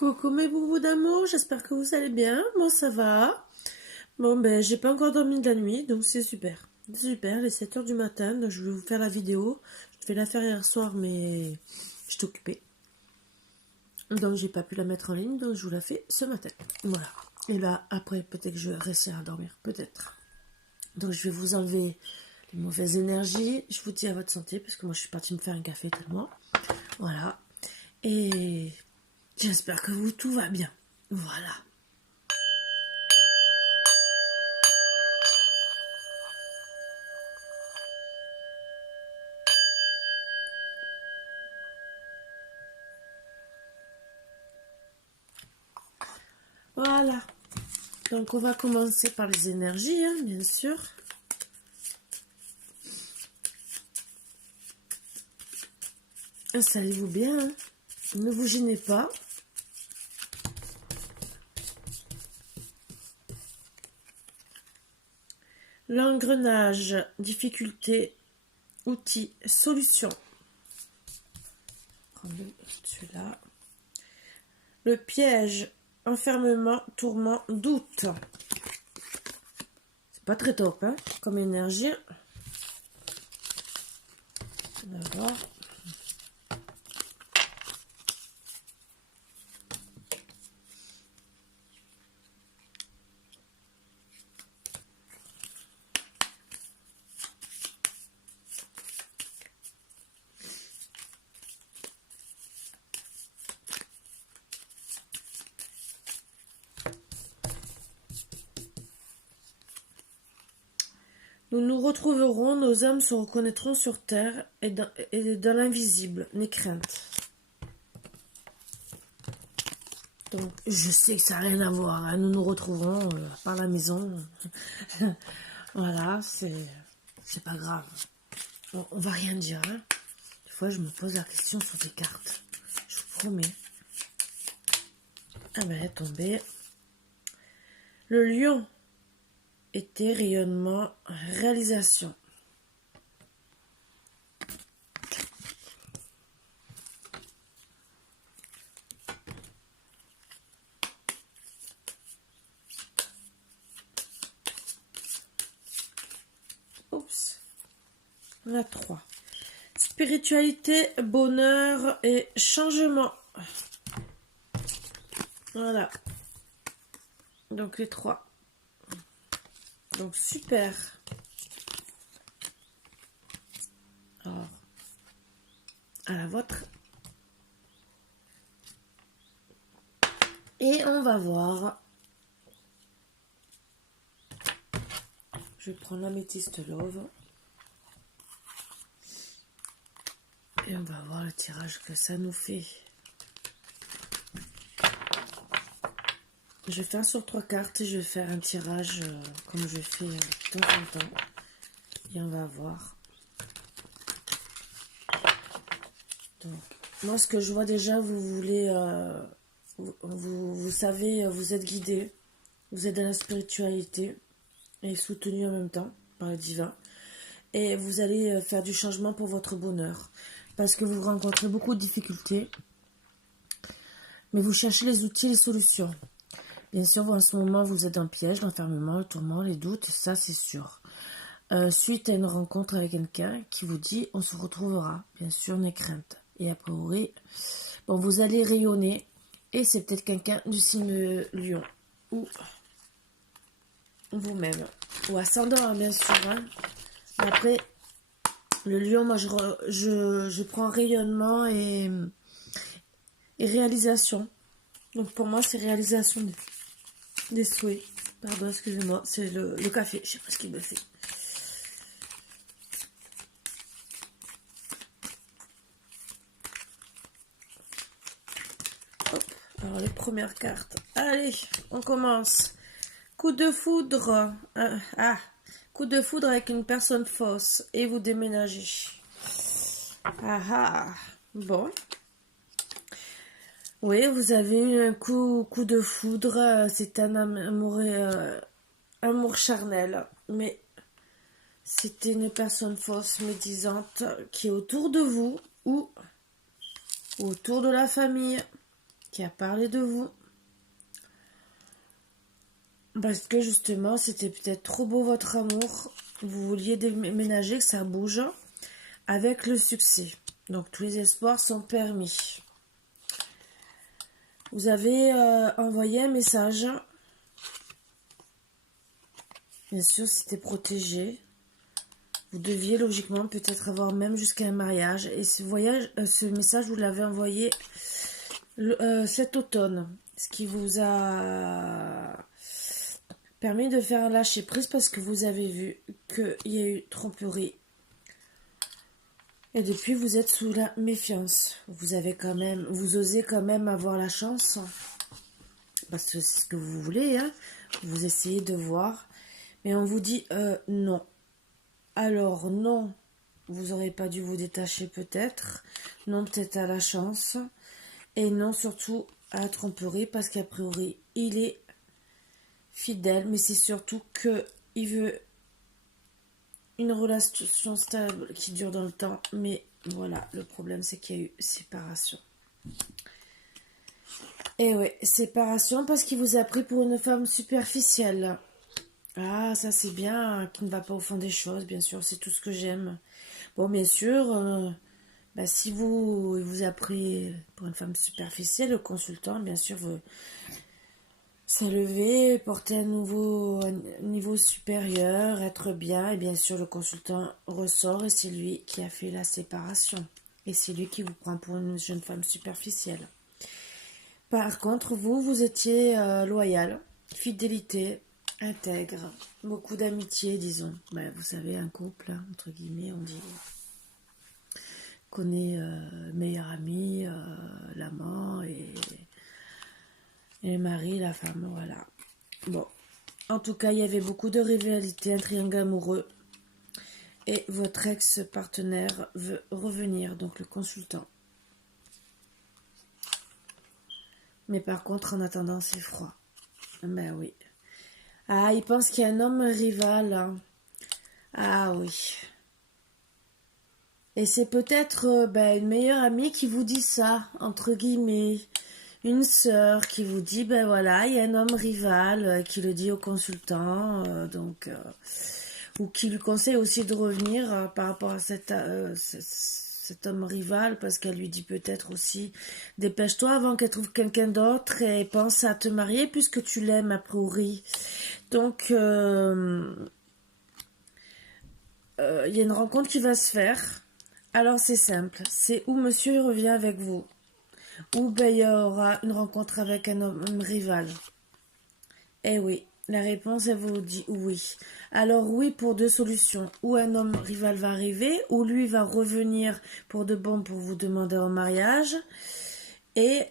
Coucou mes boubous d'amour, j'espère que vous allez bien. Moi ça va. Bon ben j'ai pas encore dormi de la nuit, donc c'est super. Super, les 7 heures du matin, donc je vais vous faire la vidéo. Je devais la faire hier soir mais j'étais occupée. Donc j'ai pas pu la mettre en ligne, donc je vous la fais ce matin. Voilà. Et là après peut-être que je vais réussir à dormir, peut-être. Donc je vais vous enlever les mauvaises énergies. Je vous dis à votre santé parce que moi je suis partie me faire un café tellement. Voilà. Et j'espère que vous tout va bien. Voilà. Voilà. Donc on va commencer par les énergies, hein, bien sûr. Installez-vous bien. Hein. Ne vous gênez pas. L'engrenage, difficulté, outils, solution. Prendre celui-là. Le piège, enfermement, tourment, doute. C'est pas très top, hein, comme énergie. D'accord. Nous nous retrouverons, nos âmes se reconnaîtront sur terre et dans l'invisible, n'aie crainte. Donc, je sais que ça n'a rien à voir, hein. Nous nous retrouverons par la maison. Voilà, c'est pas grave. On va rien dire, hein. Des fois, je me pose la question sur des cartes. Je vous promets. Ah ben, elle est tombée. Le lion était rayonnement, réalisation. Oups. On a 3. Spiritualité, bonheur et changement. Voilà. Donc les 3. Donc super. Alors, à la vôtre. Et on va voir. Je vais prendre l'améthyste love. Et on va voir le tirage que ça nous fait. Je vais faire sur 3 cartes et je vais faire un tirage comme je fais de temps en temps. Et on va voir. Donc, moi ce que je vois déjà, vous voulez, vous savez, vous êtes guidé, vous êtes dans la spiritualité et soutenu en même temps par le divin. Et vous allez faire du changement pour votre bonheur. Parce que vous rencontrez beaucoup de difficultés. Mais vous cherchez les outils et les solutions. Bien sûr, en ce moment, vous êtes dans le piège, l'enfermement, le tourment, les doutes, ça c'est sûr. Suite à une rencontre avec quelqu'un qui vous dit on se retrouvera, bien sûr, n'aie crainte. Et a priori, bon, vous allez rayonner et c'est peut-être quelqu'un du signe Lion ou vous-même ou ascendant, bien sûr. Hein. Après, le Lion, moi je prends rayonnement et réalisation. Donc pour moi, c'est réalisation des souhaits. Pardon, excusez-moi, c'est le café. Je sais pas ce qu'il me fait. Hop, alors les premières cartes. Allez, on commence. Coup de foudre. Coup de foudre avec une personne fausse et vous déménagez. Bon. Oui, vous avez eu un coup de foudre. C'est un amour charnel. Mais c'était une personne fausse, médisante, qui est autour de vous ou autour de la famille. qui a parlé de vous. Parce que justement, c'était peut-être trop beau votre amour. Vous vouliez déménager, que ça bouge avec le succès. Donc tous les espoirs sont permis. Vous avez envoyé un message. Bien sûr, c'était protégé. Vous deviez logiquement peut-être avoir même jusqu'à un mariage. Et ce message, vous l'avez envoyé cet automne. Ce qui vous a permis de faire un lâcher prise parce que vous avez vu qu'il y a eu tromperie. Et depuis, vous êtes sous la méfiance. Vous osez quand même avoir la chance. Parce que c'est ce que vous voulez, hein. Vous essayez de voir. Mais on vous dit non. Alors non, vous n'aurez pas dû vous détacher peut-être. Non, peut-être à la chance. Et non, surtout à la tromperie, parce qu'a priori, il est fidèle. Mais c'est surtout qu'il veut une relation stable qui dure dans le temps. Mais voilà, le problème, c'est qu'il y a eu séparation. Et oui, séparation parce qu'il vous a pris pour une femme superficielle. Ah, ça c'est bien, qui ne va pas au fond des choses, bien sûr, c'est tout ce que j'aime. Bon, bien sûr, si il vous a pris pour une femme superficielle, le consultant, bien sûr, veut s'élever, porter un niveau supérieur, être bien, et bien sûr, le consultant ressort et c'est lui qui a fait la séparation. Et c'est lui qui vous prend pour une jeune femme superficielle. Par contre, vous étiez loyal, fidélité, intègre, beaucoup d'amitié, disons. Vous savez, un couple, hein, entre guillemets, on dit qu'on est meilleur ami, l'amant et le mari, la femme, voilà. Bon, en tout cas, il y avait beaucoup de rivalité, un triangle amoureux. Et votre ex-partenaire veut revenir, donc le consultant. Mais par contre, en attendant, c'est froid. Ben oui. Ah, il pense qu'il y a un homme rival. Hein. Ah oui. Et c'est peut-être une meilleure amie qui vous dit ça, entre guillemets. Une sœur qui vous dit, ben voilà, il y a un homme rival qui le dit au consultant, ou qui lui conseille aussi de revenir par rapport à cet homme rival, parce qu'elle lui dit peut-être aussi, dépêche-toi avant qu'elle trouve quelqu'un d'autre et pense à te marier puisque tu l'aimes a priori. Donc, il y a une rencontre qui va se faire. Alors c'est simple, c'est où monsieur revient avec vous, ou il y aura une rencontre avec un homme rival. Eh oui, la réponse elle vous dit oui. Alors oui pour deux solutions, ou un homme rival va arriver, ou lui va revenir pour de bon pour vous demander en mariage, et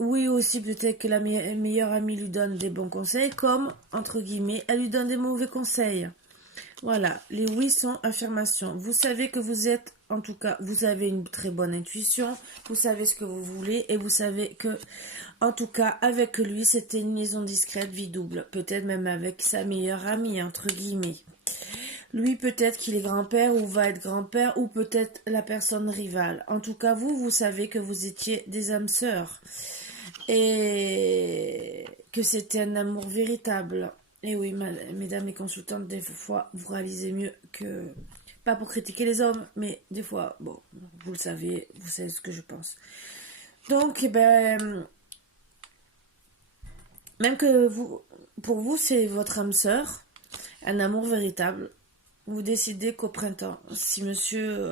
oui aussi peut-être que la meilleure amie lui donne des bons conseils, comme entre guillemets elle lui donne des mauvais conseils. Voilà, les oui sont affirmations. Vous savez que vous êtes, en tout cas, vous avez une très bonne intuition, vous savez ce que vous voulez et vous savez que, en tout cas, avec lui, c'était une liaison discrète, vie double. Peut-être même avec sa meilleure amie, entre guillemets. Lui, peut-être qu'il est grand-père ou va être grand-père ou peut-être la personne rivale. En tout cas, vous savez que vous étiez des âmes sœurs et que c'était un amour véritable. Et oui, mesdames les consultantes, des fois, vous réalisez mieux que... Pas pour critiquer les hommes, mais des fois, bon, vous le savez, vous savez ce que je pense. Donc, même que pour vous, c'est votre âme sœur, un amour véritable. Vous décidez qu'au printemps, si monsieur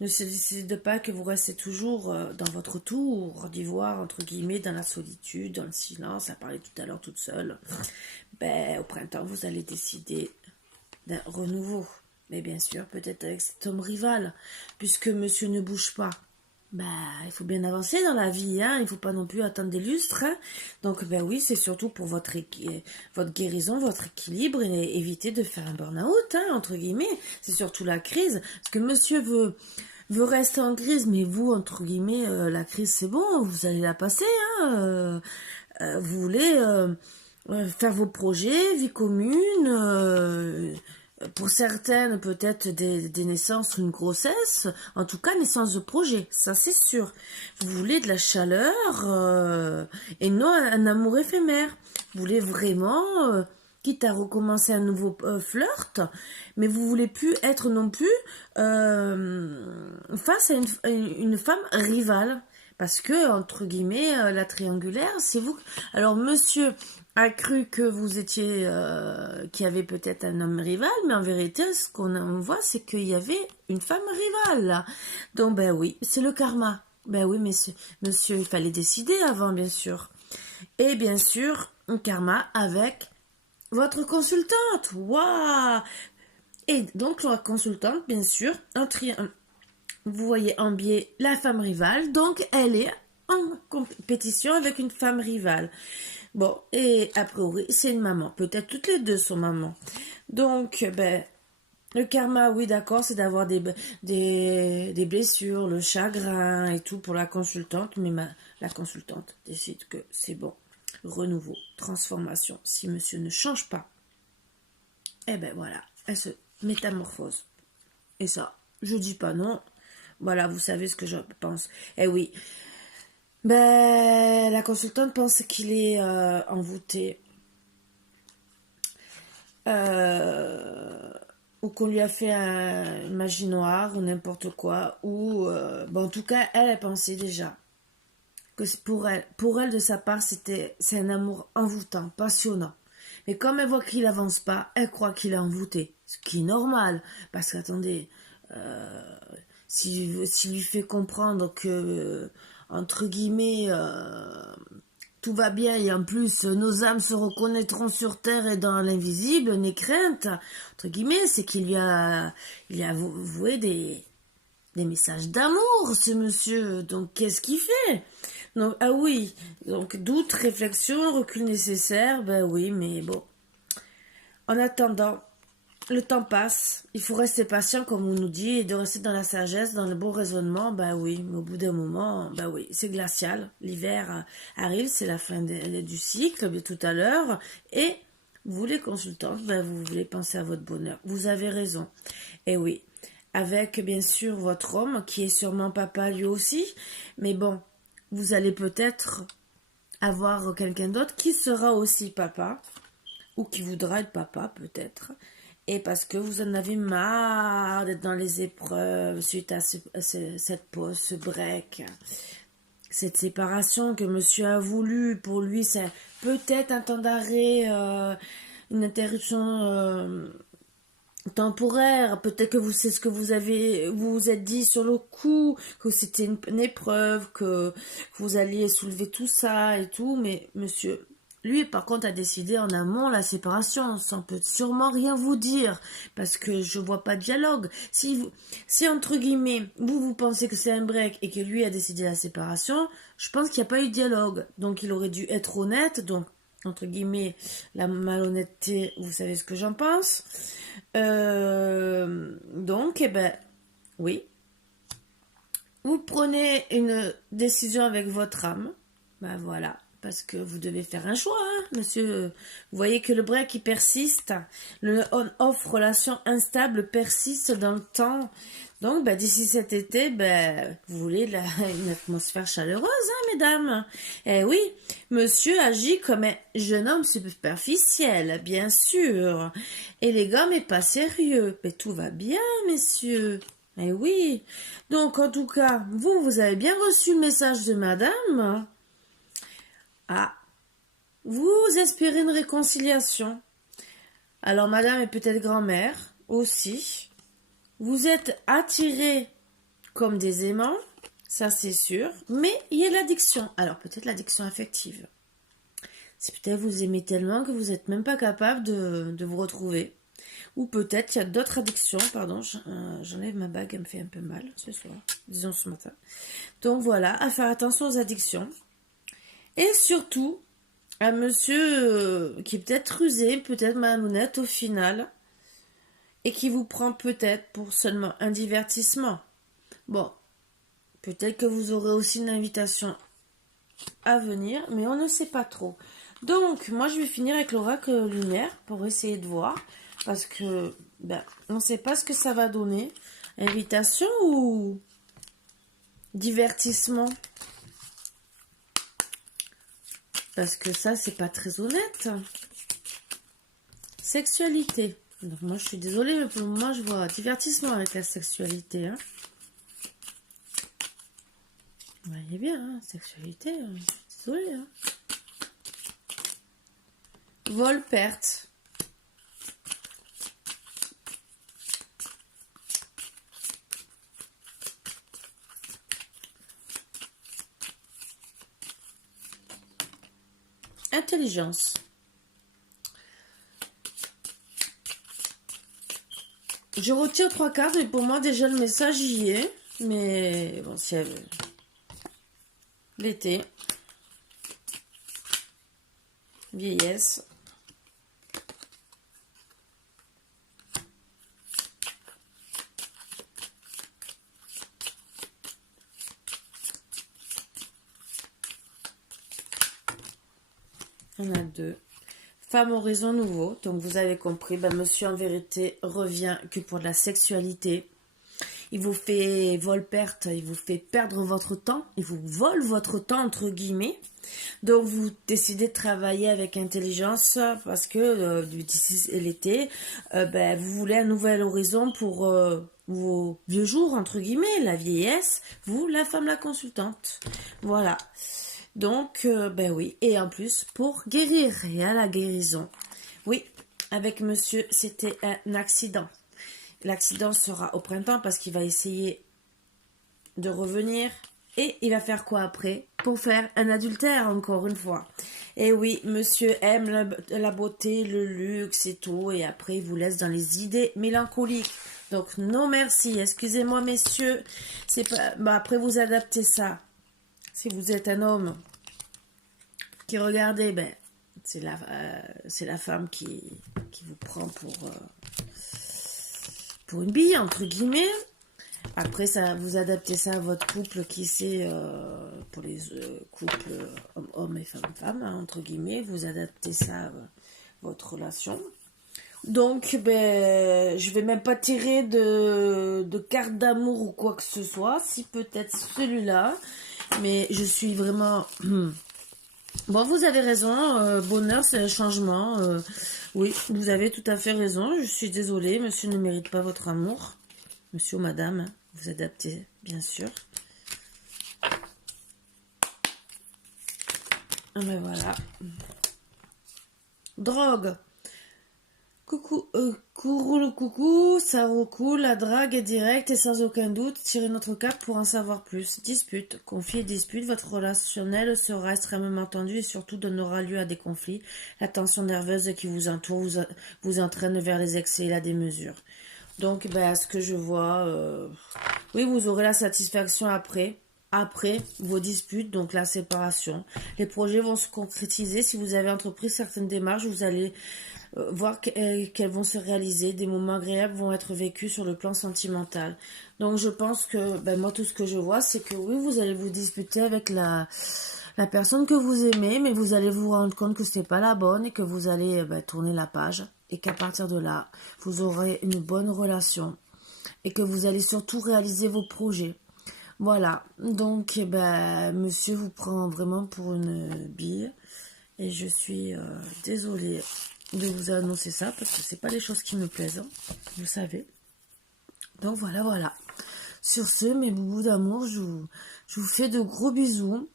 ne se décide pas, que vous restez toujours dans votre tour d'ivoire, entre guillemets, dans la solitude, dans le silence, à parler tout à l'heure toute seule, au printemps, vous allez décider d'un renouveau. Mais bien sûr, peut-être avec cet homme rival, puisque monsieur ne bouge pas. Il faut bien avancer dans la vie, hein. Il ne faut pas non plus attendre des lustres, hein. Donc, oui, c'est surtout pour votre guérison, votre équilibre, et éviter de faire un burn-out, hein, entre guillemets. C'est surtout la crise, parce que monsieur veut rester en crise, mais vous, entre guillemets, la crise, c'est bon, vous allez la passer, hein. Vous voulez faire vos projets, vie commune, pour certaines, peut-être des naissances ou une grossesse. En tout cas, naissance de projet, ça c'est sûr. Vous voulez de la chaleur et non un amour éphémère. Vous voulez vraiment, quitte à recommencer un nouveau flirt, mais vous voulez plus être non plus face à une femme rivale. Parce que, entre guillemets, la triangulaire, c'est vous. Alors, monsieur a cru que vous étiez, qu'il y avait peut-être un homme rival, mais en vérité, ce qu'on voit, c'est qu'il y avait une femme rivale, là. Donc, ben oui, c'est le karma. Ben oui, monsieur, il fallait décider avant, bien sûr. Et bien sûr, un karma avec votre consultante. Waouh! Et donc, la consultante, bien sûr, vous voyez en biais la femme rivale, donc elle est en compétition avec une femme rivale. Bon, et a priori, c'est une maman. Peut-être toutes les deux sont mamans. Donc, ben, le karma, oui, d'accord, c'est d'avoir des blessures, le chagrin et tout pour la consultante, mais la consultante décide que c'est bon. Renouveau, transformation. Si monsieur ne change pas, eh ben voilà, elle se métamorphose. Et ça, je dis pas non. Voilà, vous savez ce que je pense. Eh oui. Ben, la consultante pense qu'il est envoûté. Ou qu'on lui a fait une magie noire ou n'importe quoi. Ou, bon, en tout cas, elle pensait déjà que pour elle de sa part, c'est un amour envoûtant, passionnant. Mais comme elle voit qu'il avance pas, elle croit qu'il est envoûté. Ce qui est normal. Parce qu'attendez, s'il lui fait comprendre que, entre guillemets, tout va bien et en plus nos âmes se reconnaîtront sur terre et dans l'invisible, n'aie crainte, entre guillemets, c'est il a voué des messages d'amour, ce monsieur. Donc qu'est-ce qu'il fait? Donc, ah oui, donc doute, réflexion, recul nécessaire, ben oui, mais bon. En attendant, le temps passe, il faut rester patient comme on nous dit et de rester dans la sagesse, dans le bon raisonnement, ben oui, mais au bout d'un moment, ben oui, c'est glacial, l'hiver arrive, c'est la fin du cycle, de tout à l'heure, et vous les consultantes, ben vous voulez penser à votre bonheur, vous avez raison, et oui, avec bien sûr votre homme qui est sûrement papa lui aussi, mais bon, vous allez peut-être avoir quelqu'un d'autre qui sera aussi papa, ou qui voudra être papa peut-être, et parce que vous en avez marre d'être dans les épreuves suite à cette pause, ce break, cette séparation que monsieur a voulu. Pour lui, c'est peut-être un temps d'arrêt, une interruption temporaire. Peut-être que c'est ce que vous êtes dit sur le coup, que c'était une épreuve, que vous alliez soulever tout ça et tout, mais monsieur... Lui, par contre, a décidé en amont la séparation. Ça peut sûrement rien vous dire, parce que je vois pas de dialogue. Si entre guillemets, vous pensez que c'est un break et que lui a décidé la séparation, je pense qu'il n'y a pas eu de dialogue. Donc, il aurait dû être honnête. Donc, entre guillemets, la malhonnêteté, vous savez ce que j'en pense. Donc, eh ben, oui. Vous prenez une décision avec votre âme. Ben voilà. Parce que vous devez faire un choix, hein, monsieur. Vous voyez que le break, il persiste. Le on-off relation instable persiste dans le temps. Donc, bah, d'ici cet été, bah, vous voulez une atmosphère chaleureuse, hein, mesdames. Eh oui, monsieur agit comme un jeune homme superficiel, bien sûr. Élégant, mais pas sérieux. Mais tout va bien, messieurs. Eh oui. Donc, en tout cas, vous avez bien reçu le message de madame. Ah, vous espérez une réconciliation. Alors, madame est peut-être grand-mère aussi. Vous êtes attirés comme des aimants, ça c'est sûr. Mais il y a l'addiction. Alors, peut-être l'addiction affective. C'est peut-être vous aimez tellement que vous n'êtes même pas capable de vous retrouver. Ou peut-être il y a d'autres addictions. Pardon, j'enlève ma bague, elle me fait un peu mal ce soir. Disons ce matin. Donc voilà, à faire attention aux addictions. Et surtout, un monsieur qui est peut-être rusé, peut-être malhonnête au final, et qui vous prend peut-être pour seulement un divertissement. Bon, peut-être que vous aurez aussi une invitation à venir, mais on ne sait pas trop. Donc, moi je vais finir avec l'oracle lunaire pour essayer de voir, parce que Ben, on ne sait pas ce que ça va donner. Invitation ou divertissement? Parce que ça, c'est pas très honnête. Sexualité. Donc moi, je suis désolée, mais pour le moment, je vois divertissement avec la sexualité. Hein. Vous voyez bien, hein, sexualité, je suis désolée. Hein. Vol-perte. Intelligence. Je retire 3 cartes, mais pour moi, déjà, le message y est. Mais bon, si elle... L'été. Vieillesse. On a 2. Femme horizon nouveau. Donc vous avez compris, ben, monsieur en vérité revient que pour la sexualité. Il vous fait vol-perte, il vous fait perdre votre temps, il vous vole votre temps entre guillemets. Donc vous décidez de travailler avec intelligence parce que d'ici l'été, ben, vous voulez un nouvel horizon pour vos vieux jours entre guillemets, la vieillesse, vous, la femme, la consultante. Voilà. Donc, ben oui, et en plus, pour guérir, il y a la guérison. Oui, avec monsieur, c'était un accident. L'accident sera au printemps parce qu'il va essayer de revenir. Et il va faire quoi après? Pour faire un adultère, encore une fois. Et oui, monsieur aime la beauté, le luxe et tout. Et après, il vous laisse dans les idées mélancoliques. Donc, non merci. Excusez-moi, messieurs. C'est pas... Bah, après, vous adaptez ça. Si vous êtes un homme qui regardez, ben, c'est la femme qui vous prend pour une bille, entre guillemets. Après, ça, vous adaptez ça à votre couple qui c'est pour les couples hommes et femmes, hein, entre guillemets. Vous adaptez ça à votre relation. Donc, ben, je vais même pas tirer de carte d'amour ou quoi que ce soit. Si peut-être celui-là. Mais je suis vraiment... Bon, vous avez raison. Bonheur, c'est un changement. Oui, vous avez tout à fait raison. Je suis désolée. Monsieur ne mérite pas votre amour. Monsieur ou madame, hein, vous adaptez, bien sûr. Ah ben voilà. Drogue. Coucou, coucou, ça recoule, la drague est directe et sans aucun doute. Tirez notre carte pour en savoir plus. Dispute, conflit et dispute, votre relationnel sera extrêmement tendu et surtout donnera lieu à des conflits. La tension nerveuse qui vous entoure vous entraîne vers les excès et la démesure. Donc, ben, à ce que je vois, oui, vous aurez la satisfaction après vos disputes, donc la séparation. Les projets vont se concrétiser. Si vous avez entrepris certaines démarches, vous allez voir qu'elles vont se réaliser. Des moments agréables vont être vécus sur le plan sentimental. Donc, je pense que, ben, moi, tout ce que je vois, c'est que oui, vous allez vous disputer avec la personne que vous aimez, mais vous allez vous rendre compte que c'est pas la bonne et que vous allez ben, tourner la page. Et qu'à partir de là, vous aurez une bonne relation et que vous allez surtout réaliser vos projets. Voilà, donc ben, monsieur vous prend vraiment pour une bille et je suis désolée de vous annoncer ça parce que c'est pas les choses qui me plaisent, hein, vous savez. Donc voilà. Sur ce, mes boubous d'amour, je vous fais de gros bisous.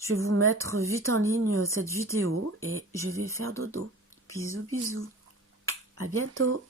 Je vais vous mettre vite en ligne cette vidéo et je vais faire dodo. Bisous. À bientôt.